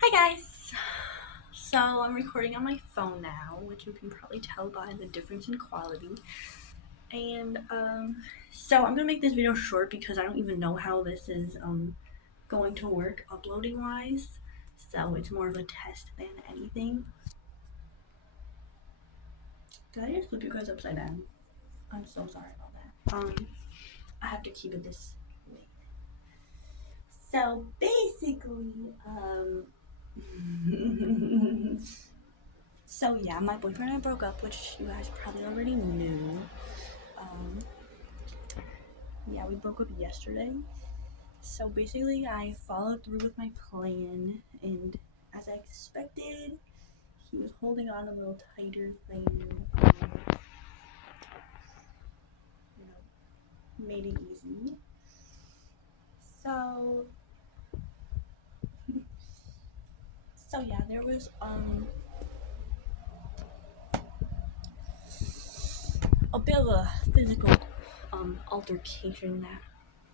Hi guys! So I'm recording on my phone now, which you can probably tell by the difference in quality. And so I'm gonna make this video short because I don't even know how this is going to work uploading wise. So it's more of a test than anything. Did I just flip you guys upside down? I'm so sorry about that. I have to keep it this way. So basically, so yeah, my boyfriend and I broke up, which you guys probably already knew. Um, yeah, we broke up yesterday. So basically, I followed through with my plan, and as I expected, he was holding on a little tighter than you know, made it easy. So, so yeah, there was a bit of a physical altercation that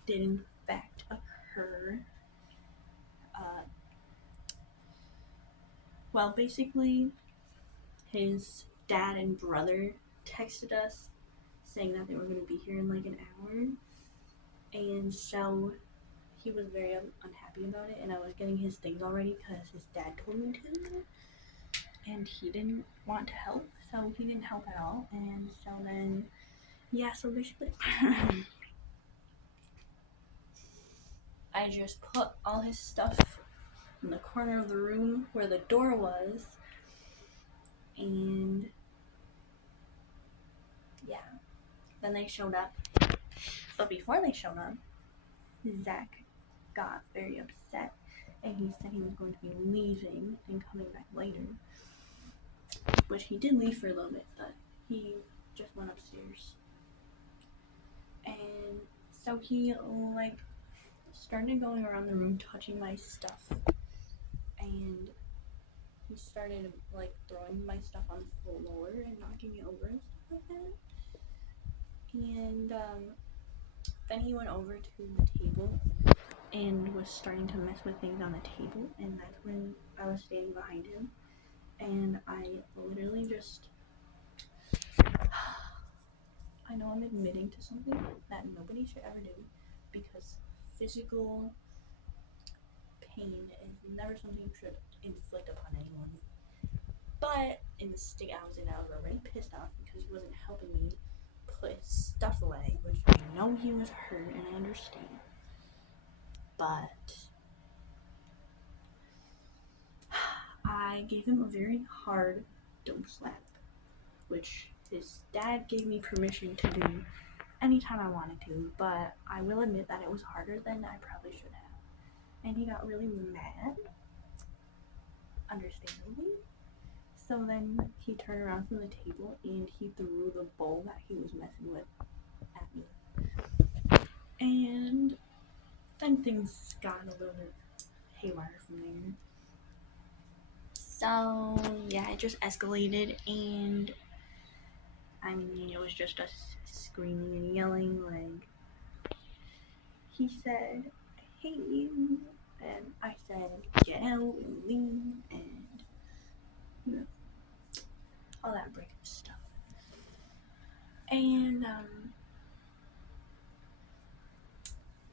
did in fact occur. Uh, well, basically, his dad and brother texted us saying that they were going to be here in like an hour. And so he was very unhappy about it. And I was getting his things already because his dad told me to. And he didn't want to help. So he didn't help at all. And so then, yeah, so basically, I just put all his stuff in the corner of the room where the door was. And yeah, then they showed up. But before they showed up, Zach got very upset and he said he was going to be leaving and coming back later. Which he did leave for a little bit, but he just went upstairs. And so he like started going around the room touching my stuff. And he started like throwing my stuff on the floor and knocking it over and stuff like that. And then he went over to the table and was starting to mess with things on the table, and that's when I was standing behind him, and I literally just I know I'm admitting to something that nobody should ever do because physical pain is never something you should inflict upon anyone. But in the state I was in, I was already pissed off because he wasn't helping me put his stuff away, which I know he was hurt and I understand. But I gave him a very hard dope slap, which his dad gave me permission to do anytime I wanted to, but I will admit that it was harder than I probably should have. And he got really mad, understandably. So then he turned around from the table and he threw the bowl that he was messing with at me. And then things got a little bit haywire from there. So yeah, it just escalated, and I mean, it was just us screaming and yelling. Like, he said, "I hate you," and I said, "Get out and leave," and you know, all that breakup stuff. And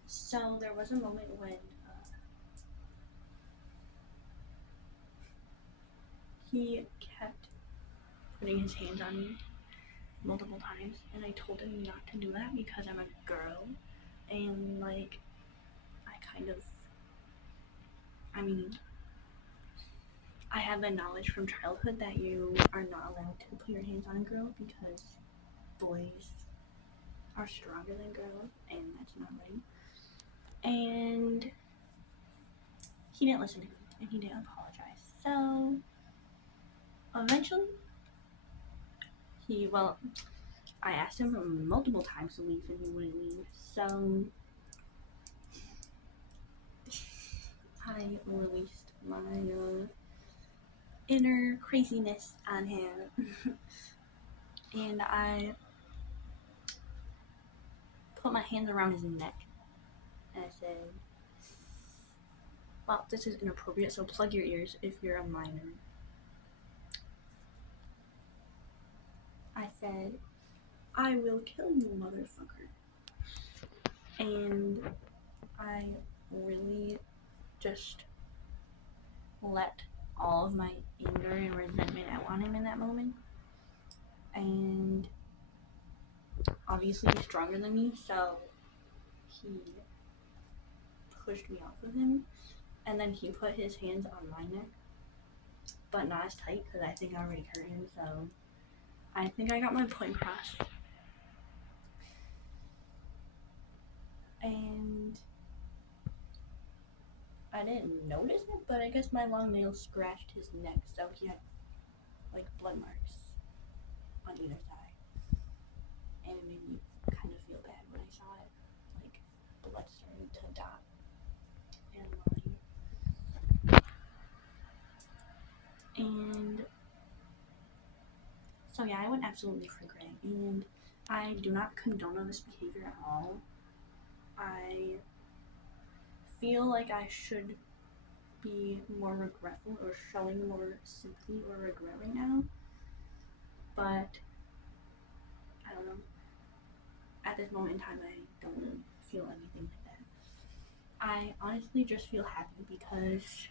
so there was a moment when he kept putting his hands on me multiple times, and I told him not to do that because I'm a girl, and like, I kind of, I mean, I have the knowledge from childhood that you are not allowed to put your hands on a girl because boys are stronger than girls, and that's not right. And he didn't listen to me, and he didn't apologize. So eventually, well, I asked him multiple times to leave, and he wouldn't leave. So I released my inner craziness on him, and I put my hands around his neck, and I said, this is inappropriate, so plug your ears if you're a minor. I said, I will kill you, motherfucker. And I really just let all of my anger and resentment out on him in that moment. And obviously he's stronger than me, so he pushed me off of him. And then he put his hands on my neck, but not as tight because I think I already hurt him, so I think I got my point across. And I didn't notice it, but I guess my long nail scratched his neck, so he had like blood marks on either side. And it made me kind of feel bad when I saw it. Like blood starting to dot and line. And so yeah, I would absolutely regret it. And I do not condone this behavior at all. I feel like I should be more regretful or showing more sympathy or regret right now. But I don't know. At this moment in time, I don't really feel anything like that. I honestly just feel happy because,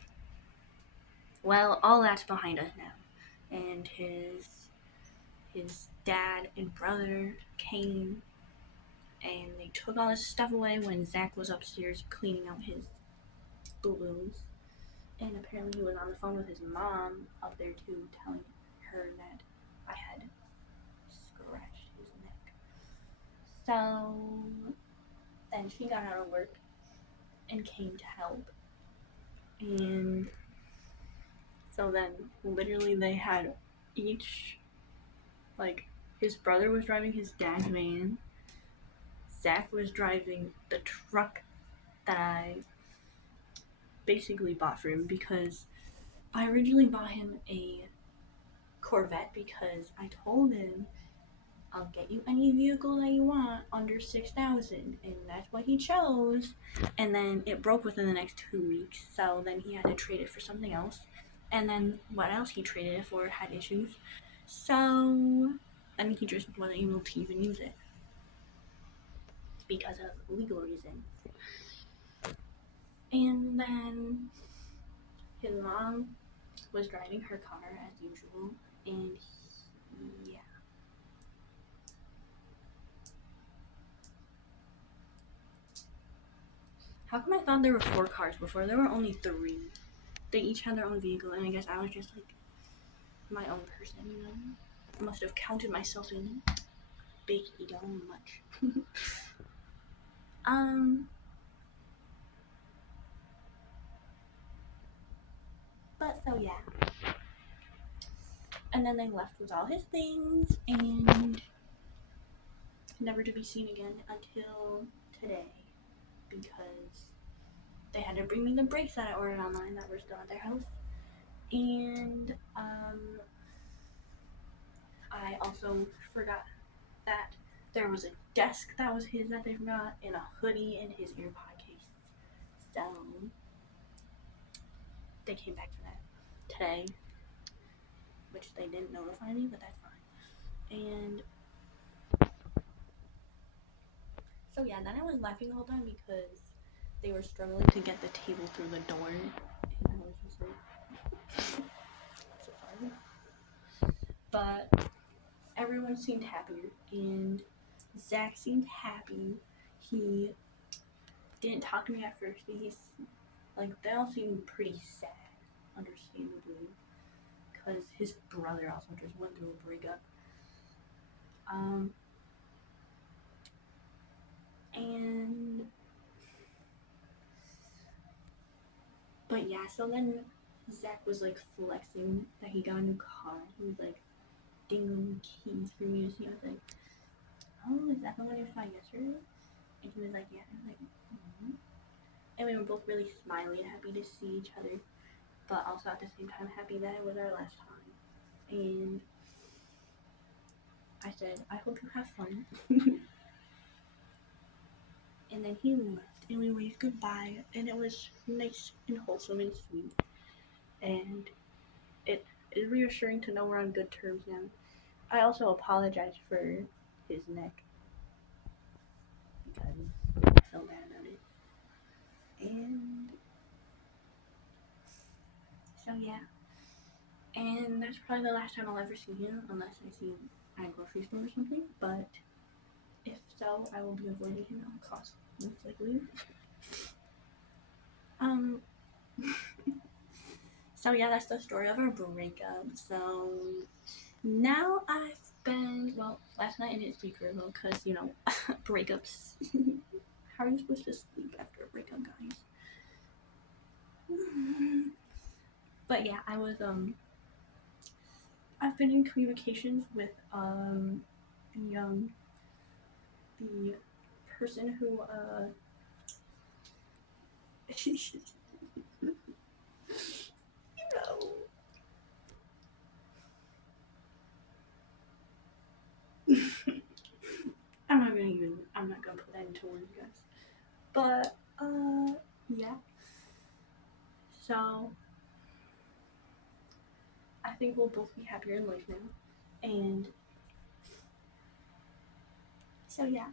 well, all that's behind us now. And his dad and brother came and they took all his stuff away when Zach was upstairs cleaning out his balloons. And apparently he was on the phone with his mom up there too, telling her that I had scratched his neck. So then she got out of work and came to help. And so then literally they had each, like, his brother was driving his dad's van, Zach was driving the truck that I basically bought for him because I originally bought him a Corvette because I told him I'll get you any vehicle that you want under $6,000, and that's what he chose. And then it broke within the next 2 weeks, so then he had to trade it for something else. And then what else he traded it for had issues, so then he just wasn't able to even use it because of legal reasons. And then his mom was driving her car as usual, and yeah. How come I thought there were 4 cars before? There were only 3. They each had their own vehicle, and I guess I was just like my own person, you know? I must have counted myself in. Big ego much. But so yeah. And then they left with all his things and never to be seen again until today because they had to bring me the brakes that I ordered online that were still at their house. And I also forgot that there was a desk that was his that they forgot, and a hoodie and his earpod case. So they came back for that today, which they didn't notify me, but that's fine. And so yeah, then I was laughing the whole time because they were struggling to get the table through the door, and I was just like, so sorry. But everyone seemed happier, and Zach seemed happy. He didn't talk to me at first, but he's like, they all seemed pretty sad, understandably, because his brother also just went through a breakup. And but yeah, so then Zach was like flexing that he got a new car. He was like dingling keys for me to see. I was like, oh, is that the one you saw yesterday? And he was like, yeah. I was like, mm-hmm. And we were both really smiley and happy to see each other, but also at the same time happy that it was our last time. And I said, I hope you have fun. And then he left, and we waved goodbye, and it was nice and wholesome and sweet, and it is reassuring to know we're on good terms now. I also apologize for his neck because I felt bad about it. And so yeah. And that's probably the last time I'll ever see him unless I see him at a grocery store or something. But if so, I will be avoiding him at all costs, most likely. Um so yeah, that's the story of our breakup. So now I've been last night I didn't sleep very well because, you know, breakups. How are you supposed to sleep after a breakup, guys? But yeah, I've been in communications with young the person who you know, I'm not gonna put that into words, guys. But yeah. So I think we'll both be happier in life now. And so yeah.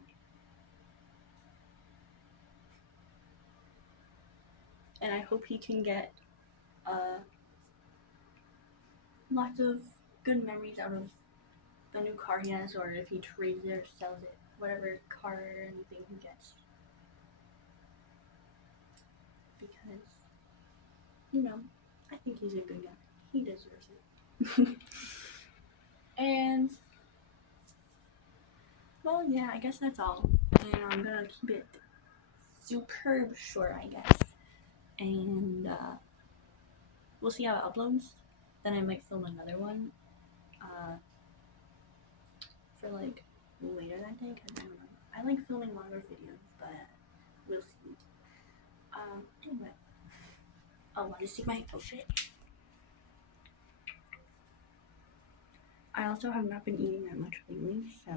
And I hope he can get lots of good memories out of the new car he has, or if he trades it or sells it, whatever car or anything he gets. Because, you know, I think he's a good guy. He deserves it. And, well, yeah, I guess that's all. And I'm gonna keep it superb short, I guess. And, we'll see how it uploads. Then I might film another one, for, like, later that day, because I don't know. I like filming longer videos, but we'll see. Anyway. I want to see my outfit. I also have not been eating that much lately, so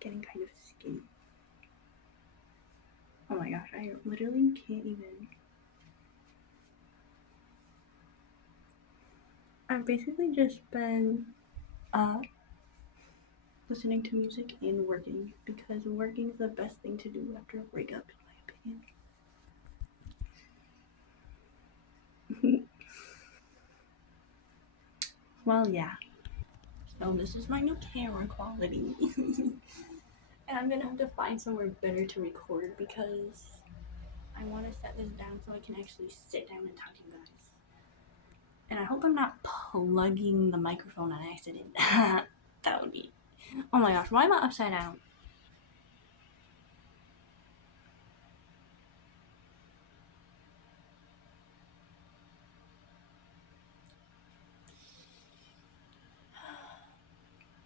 getting kind of skinny. Oh my gosh, I literally can't even. I've basically just been listening to music and working, because working is the best thing to do after a breakup, in my opinion. Well, yeah. So this is my new camera quality. And I'm gonna have to find somewhere better to record, because I want to set this down so I can actually sit down and talk to you guys. And I hope I'm not plugging the microphone on accident. That would be. Oh my gosh, why am I upside down?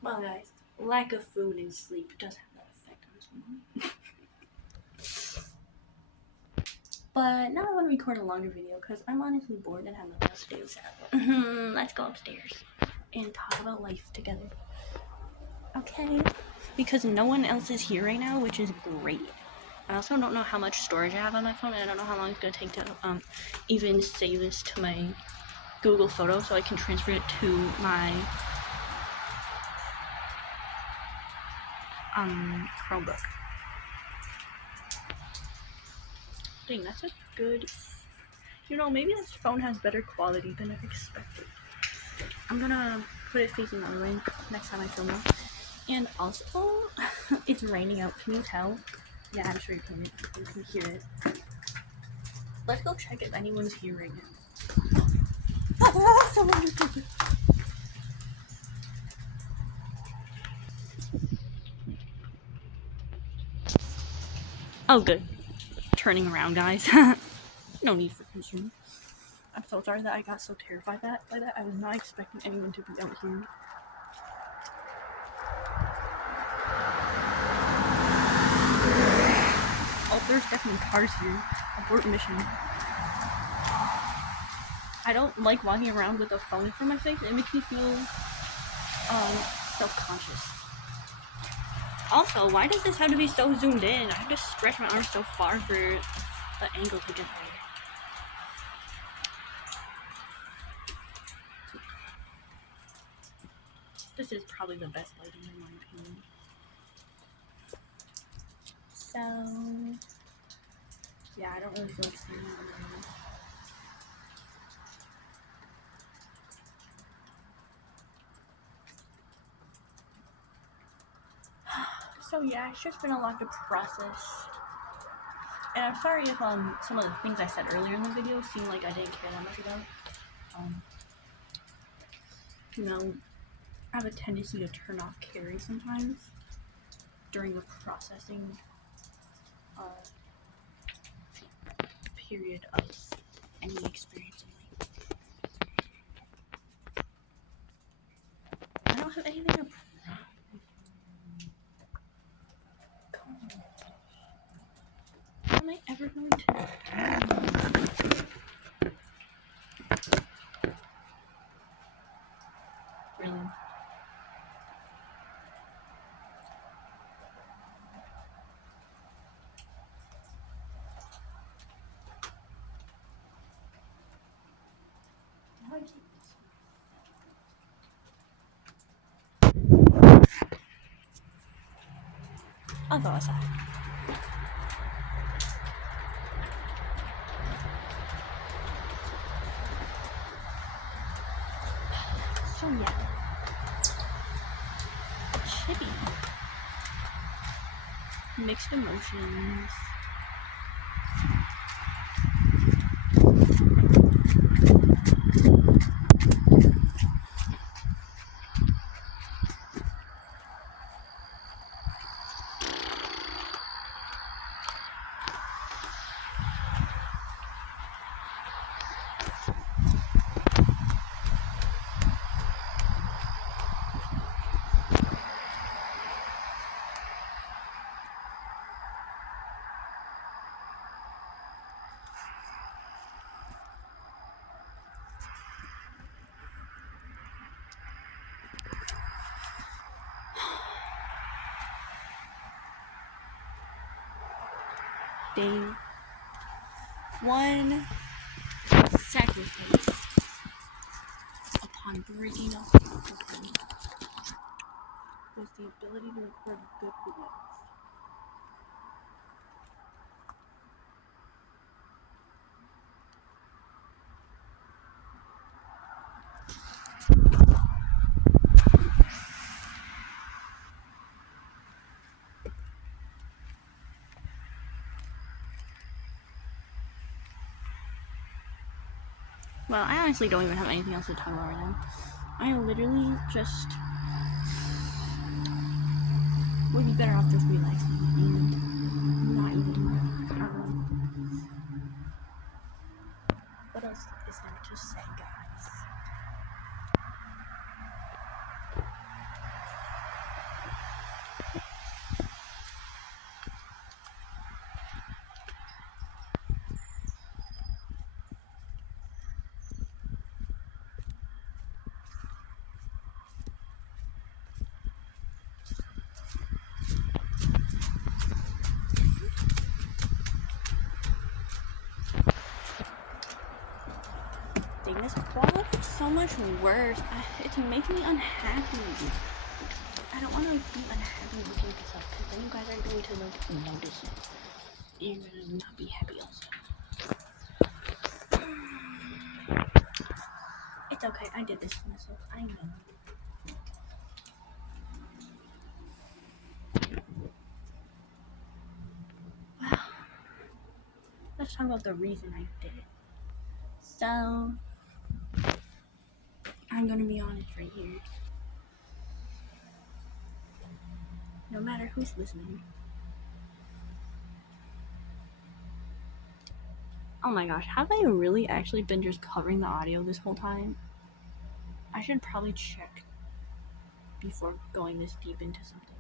Well, guys, lack of food and sleep does have that effect on someone. But now I want to record a longer video because I'm honestly bored and have nothing else to do. So let's go upstairs and talk about life together. Okay? Because no one else is here right now, which is great. I also don't know how much storage I have on my phone, and I don't know how long it's going to take to even save this to my Google Photo so I can transfer it to my Chromebook. Dang, that's a good. You know, maybe this phone has better quality than I expected. I'm gonna put it facing my way next time I film it. And also, it's raining out. Can you tell? Yeah, I'm sure you can. You can hear it. Let's go check if anyone's here right now. Oh, good. Turning around, guys. No need for concern. I'm so sorry that I got so terrified by that. I was not expecting anyone to be out here. Oh, there's definitely cars here. Abort mission. I don't like walking around with a phone in front of my face. It makes me feel self-conscious. Also, why does this have to be so zoomed in? I have to stretch my arms so far for the angle to get there. This is probably the best lighting in my opinion. So, yeah, I don't really feel like standing on the So yeah, it's just been a lot to process. And I'm sorry if some of the things I said earlier in the video seem like I didn't care that much about. You know, I have a tendency to turn off caring sometimes during the processing period of any experience in life. I don't have anything to Come on. How am I ever going to really? How do I keep this? I'll go outside. So yeah. Chippy. Mixed emotions. Day 1 sacrifice upon breaking up was the ability to record good videos. Well, I honestly don't even have anything else to talk about right now. I literally just would be better off just relaxing and not even, I don't know. What else is there to say, guys? This quality is so much worse. It's making me unhappy. I don't want to be unhappy looking this up because then you guys are going to notice it. You're going to not be happy also. It's okay. I did this to myself. I know. Well, let's talk about the reason I did it. So, I'm going to be honest right here. No matter who's listening. Oh my gosh, have I really actually been just covering the audio this whole time? I should probably check before going this deep into something.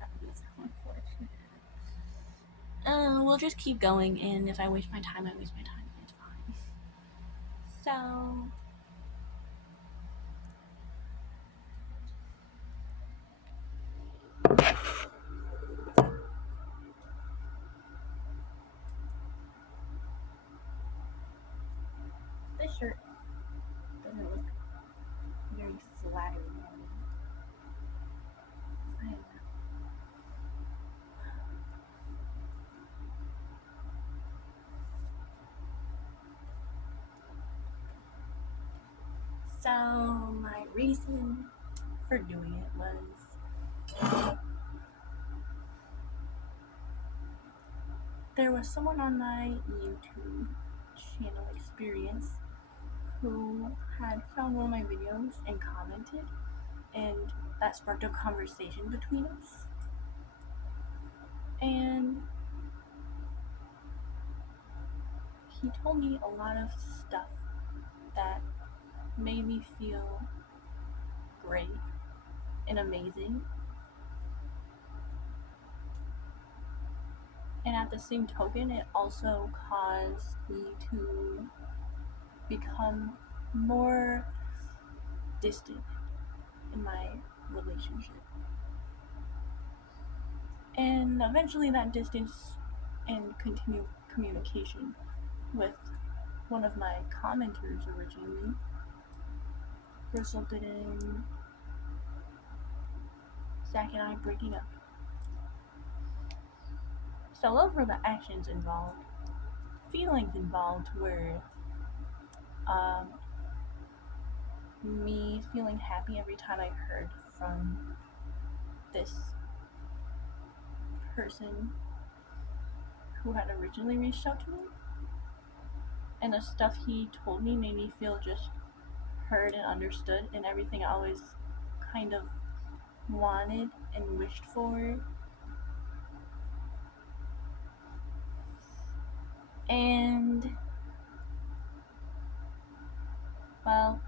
That would be so unfortunate. We'll just keep going, and if I waste my time, I waste my time. It's fine. So, shirt doesn't look very flattering on me. I don't know. So my reason for doing it was there was someone on my YouTube channel experience who had found one of my videos and commented, and that sparked a conversation between us. And he told me a lot of stuff that made me feel great and amazing. And at the same token, it also caused me to become more distant in my relationship. And eventually, that distance and continued communication with one of my commenters originally resulted in Zach and I breaking up. So those were the actions involved. Feelings involved were um, me feeling happy every time I heard from this person who had originally reached out to me. And the stuff he told me made me feel just heard and understood, and everything I always kind of wanted and wished for. And, well,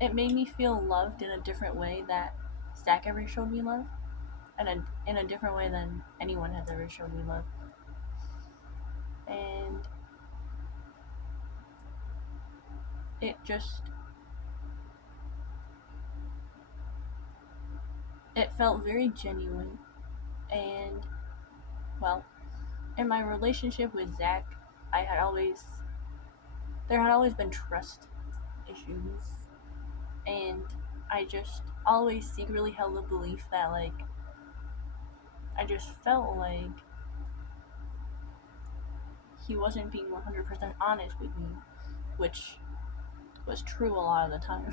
it made me feel loved in a different way that Zach ever showed me love, and in a different way than anyone has ever showed me love. And it just, it felt very genuine. And, well, in my relationship with Zach, there had always been trust issues, and I just always secretly held the belief that, like, I just felt like he wasn't being 100% honest with me, which was true a lot of the time.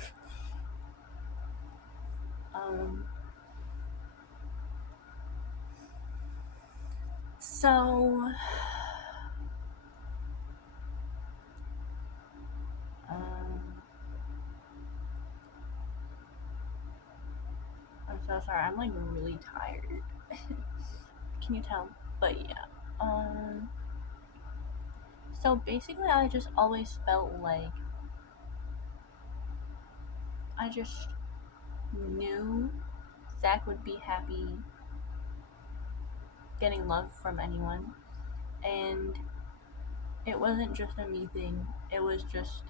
um, so, I'm so sorry, I'm like really tired. Can you tell? But yeah. So basically, I just always felt like I just knew Zach would be happy getting love from anyone. And it wasn't just a me thing, it was just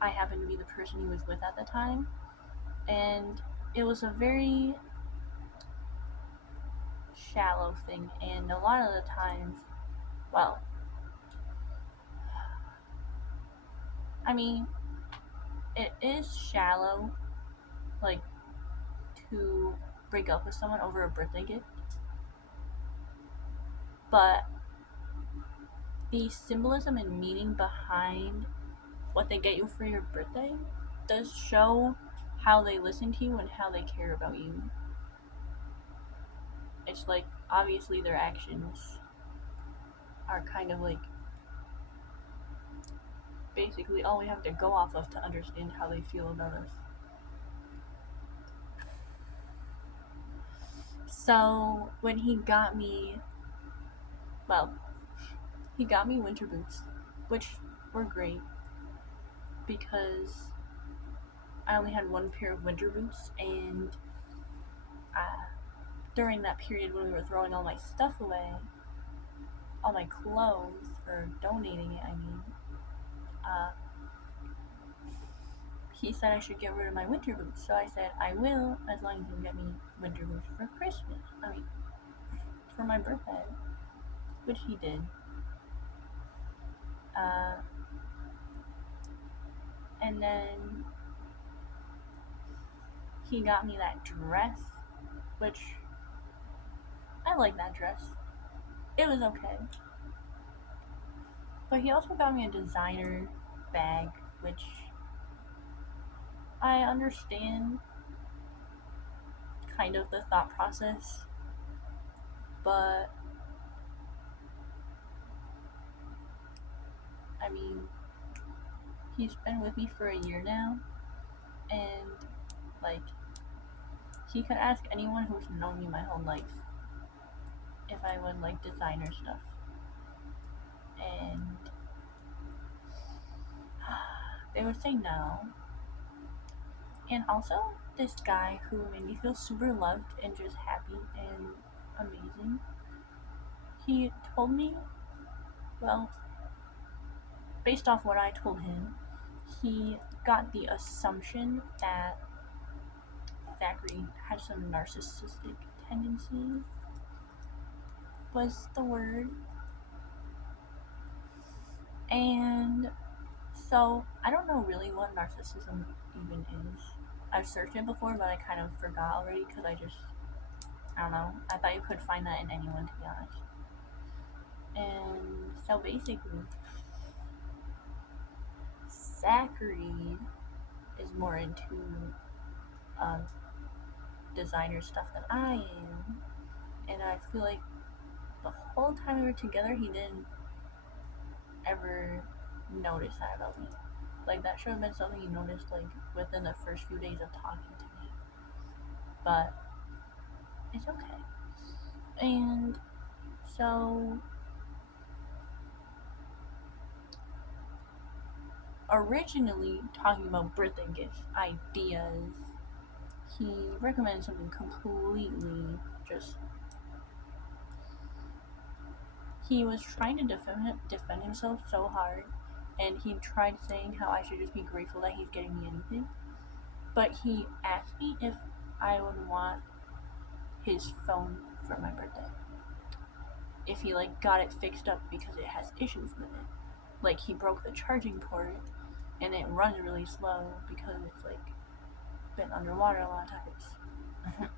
I happened to be the person he was with at the time. And it was a very shallow thing. And a lot of the times, well, I mean, it is shallow, like, to break up with someone over a birthday gift. But the symbolism and meaning behind what they get you for your birthday does show how they listen to you and how they care about you. It's like, obviously, their actions are kind of like basically all we have to go off of to understand how they feel about us. So when he got me, well, he got me winter boots, which were great because I only had one pair of winter boots, and during that period when we were throwing all my stuff away, all my clothes, or donating it, I mean, he said I should get rid of my winter boots. So I said, I will, as long as you get me winter boots for Christmas. I mean, for my birthday. Which he did. And then he got me that dress, which I like that dress. It was okay. But he also got me a designer bag, which I understand kind of the thought process, but I mean, he's been with me for a year now, and like, he could ask anyone who's known me my whole life if I would like designer stuff. And they would say no. And also, this guy who made me feel super loved and just happy and amazing, he told me, well, based off what I told him, he got the assumption that Zachary had some narcissistic tendencies, was the word. And so, I don't know really what narcissism even is. I've searched it before, but I kind of forgot already because I don't know. I thought you could find that in anyone, to be honest. And so basically, Zachary is more into um, designer stuff than I am. And I feel like the whole time we were together, he didn't ever notice that about me. Like, that should have been something he noticed, like, within the first few days of talking to me. But it's okay. And so, originally, talking about birthday gifts ideas, he recommended something completely just. He was trying to defend himself so hard, and he tried saying how I should just be grateful that he's getting me anything. But he asked me if I would want his phone for my birthday. If he like got it fixed up because it has issues with it. Like, he broke the charging port and it runs really slow because it's like been underwater a lot of times.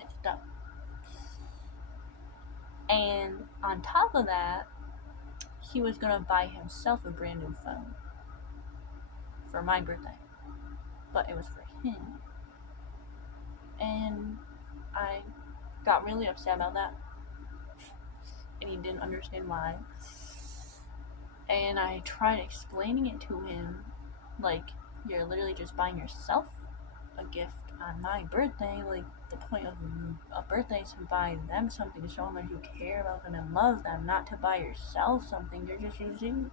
It's dumb. And on top of that, he was gonna buy himself a brand new phone for my birthday. But it was for him. And I got really upset about that. And he didn't understand why. And I tried explaining it to him, like, you're literally just buying yourself a gift on my birthday. Like, the point of a birthday is to buy them something, to show them that you care about them and love them, not to buy yourself something. You're just using,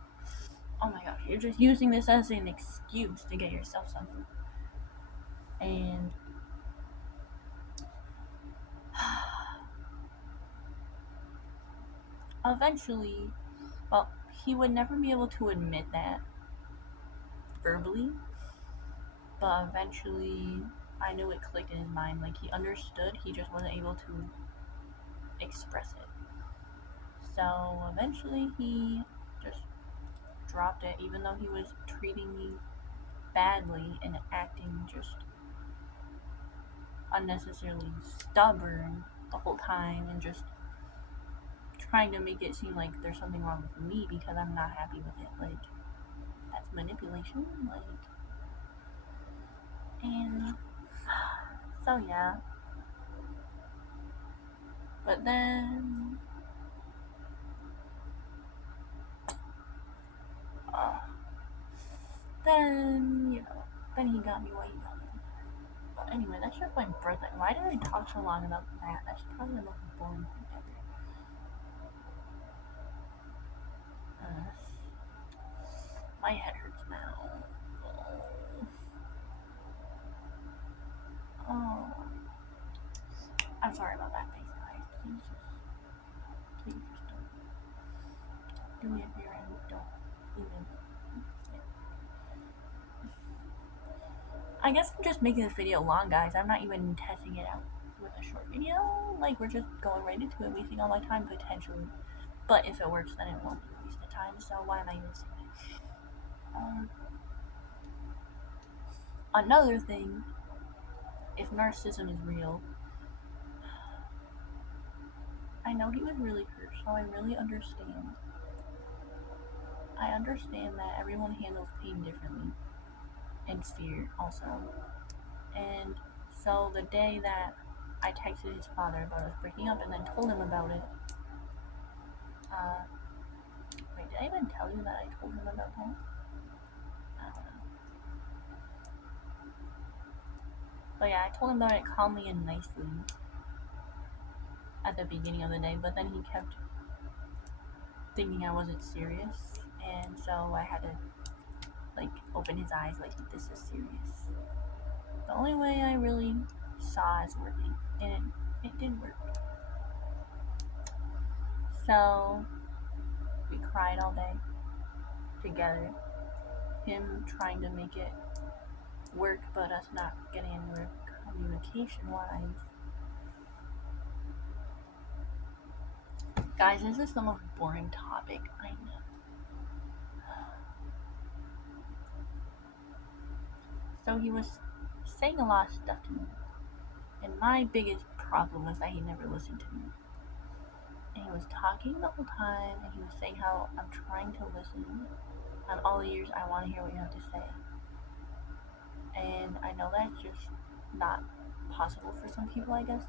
oh my gosh, you're just using this as an excuse to get yourself something. And eventually, well, he would never be able to admit that verbally, but eventually I knew it clicked in his mind. Like, he understood, he just wasn't able to express it. So eventually he just dropped it, even though he was treating me badly and acting just unnecessarily stubborn the whole time and just trying to make it seem like there's something wrong with me because I'm not happy with it. Like, that's manipulation. Like, and so yeah. But then uh, then he got me what he got me. But anyway, that's just my birthday. Why did I talk so long about that? That's probably the most boring thing ever. My head hurts now. Oh, I'm sorry about that face, guys. Please just don't do me a favor and don't even. I guess I'm just making this video long, guys. I'm not even testing it out with a short video. Like, we're just going right into it, wasting all my time potentially. But if it works, then it won't be a waste of time. So why am I even saying that? Another thing, if narcissism is real, I know he was really hurt, so I really understand. I understand that everyone handles pain differently, and fear also. And so the day that I texted his father about us breaking up and then told him about it, uh, wait, did I even tell you that I told him about that? I don't know. But yeah, I told him about it calmly and nicely at the beginning of the day, but then he kept thinking I wasn't serious, and so I had to like open his eyes like this is serious. The only way I really saw is working, and it did work. So we cried all day together. Him trying to make it work, but us not getting anywhere communication wise. Guys, this is the most boring topic, I know. So he was saying a lot of stuff to me. And my biggest problem was that he never listened to me. And he was talking the whole time, and he was saying how I'm trying to listen, and all the years I want to hear what you have to say. And I know that's just not possible for some people, I guess.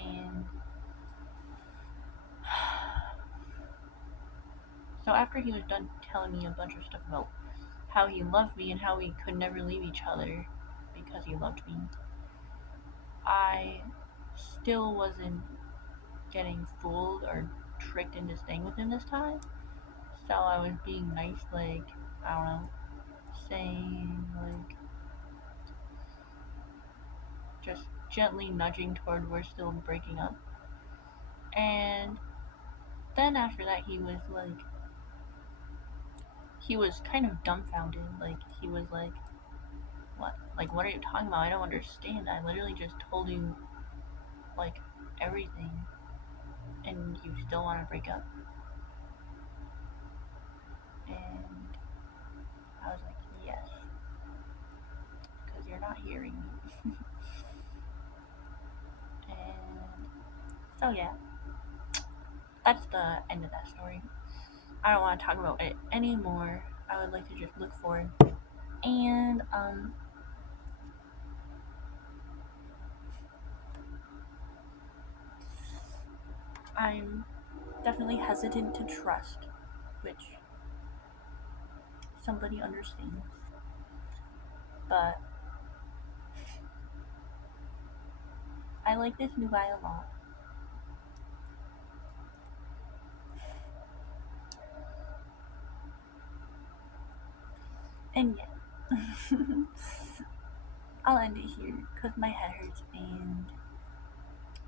And so after he was done telling me a bunch of stuff about how he loved me and how we could never leave each other because he loved me, I still wasn't getting fooled or tricked into staying with him this time. So I was being nice, like, I don't know, saying, like, just gently nudging toward we're still breaking up. And then after that, he was kind of dumbfounded. Like, he was like, what? Like, what are you talking about? I don't understand. I literally just told you, like, everything. And you still want to break up? And I was like, yes. Because you're not hearing me. And so, yeah. That's the end of that story. I don't want to talk about it anymore. I would like to just look forward. And, I'm definitely hesitant to trust, which somebody understands. But I like this new guy a lot. And yeah, I'll end it here because my head hurts and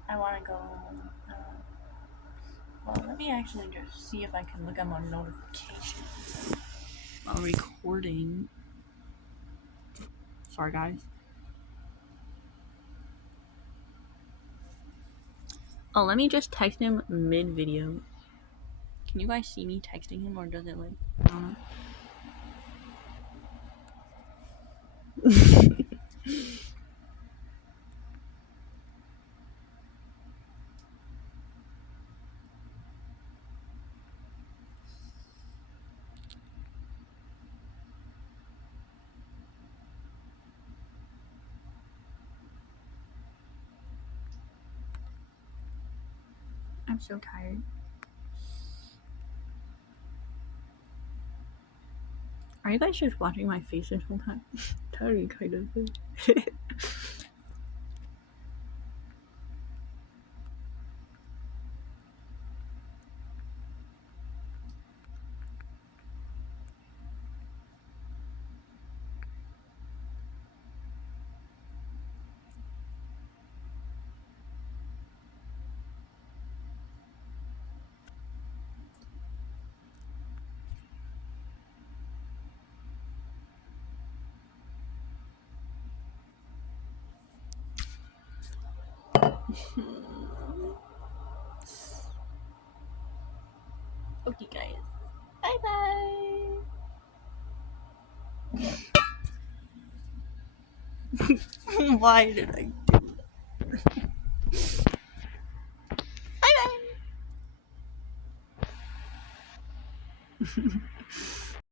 I want to go. Uh, well, let me actually just see if I can look at my notifications while recording. Sorry, guys. Oh, let me just text him mid video. Can you guys see me texting him or does it like, I don't know. I'm so tired. Are you guys just watching my face this whole time? Tired, kind of. Okay, guys. Bye bye. Why did I do that? Bye bye.